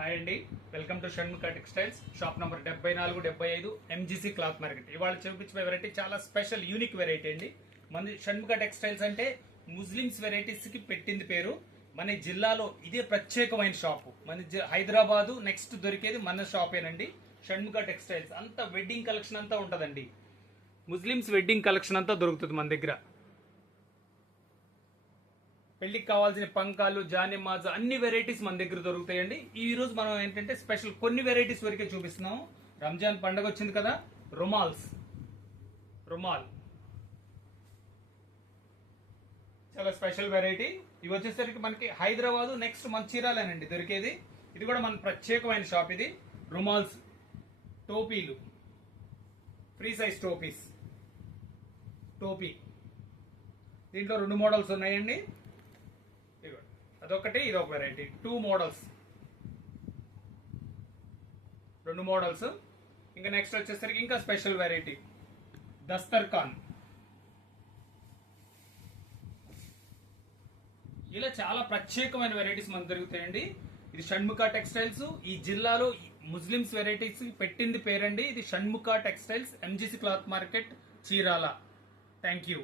Hi అండి, welcome to Shanmukha textiles. Shop number 74-75 MGC cloth market. ఇవాళ చూపించే వెరైటీ చాలా స్పెషల్ యూనిక్ వెరైటీ అండి. మన షణ్ముఖ టెక్స్టైల్స్ అంటే ముస్లిమ్స్ వెరైటీస్ కి పెట్టింది పేరు. మన జిల్లాలో ఇదే ప్రత్యేకమైన షాపు. మన హైదరాబాదు నెక్స్ట్ దొరికేది మన షాపేనండి, షణ్ముఖ టెక్స్టైల్స్. అంతా వెడ్డింగ్ కలెక్షన్ అంతా ఉంటుందండి. ముస్లిమ్స్ వెడ్డింగ్ కలెక్షన్ అంతా దొరుకుతుంది మన దగ్గర. పెళ్లికి కావాల్సిన పంకాలు, జానిమాజ అన్ని వెరైటీస్ మన దగ్గర దొరుకుతాయండి. ఈ రోజు మనం ఏంటంటే స్పెషల్ కొన్ని వెరైటీస్ వరకే చూపిస్తున్నాం. రంజాన్ పండగ వచ్చింది కదా, రుమాల్ చాలా స్పెషల్ వెరైటీ. ఇవి వచ్చేసరికి మనకి హైదరాబాదు నెక్స్ట్ మన చీరాలేనండి దొరికేది. ఇది కూడా మన ప్రత్యేకమైన షాప్. ఇది రుమాల్స్, టోపీలు, ఫ్రీ సైజ్ టోపీ. దీంట్లో 2 మోడల్స్ ఉన్నాయండి. అదొకటి, ఇదొక వెరైటీ. 2 models, 2 models. ఇంకా నెక్స్ట్ వచ్చేసరికి ఇంకా స్పెషల్ వెరైటీ దస్తర్ఖాన్. ఇలా చాలా ప్రత్యేకమైన వెరైటీస్ మనకు దొరుకుతాయండి. ఇది షణ్ముఖ టెక్స్టైల్స్. ఈ జిల్లాలో ముస్లిమ్స్ వెరైటీస్ పెట్టింది పేరండి. ఇది Shanmukha textiles, MGC cloth market, Chirala. Thank you.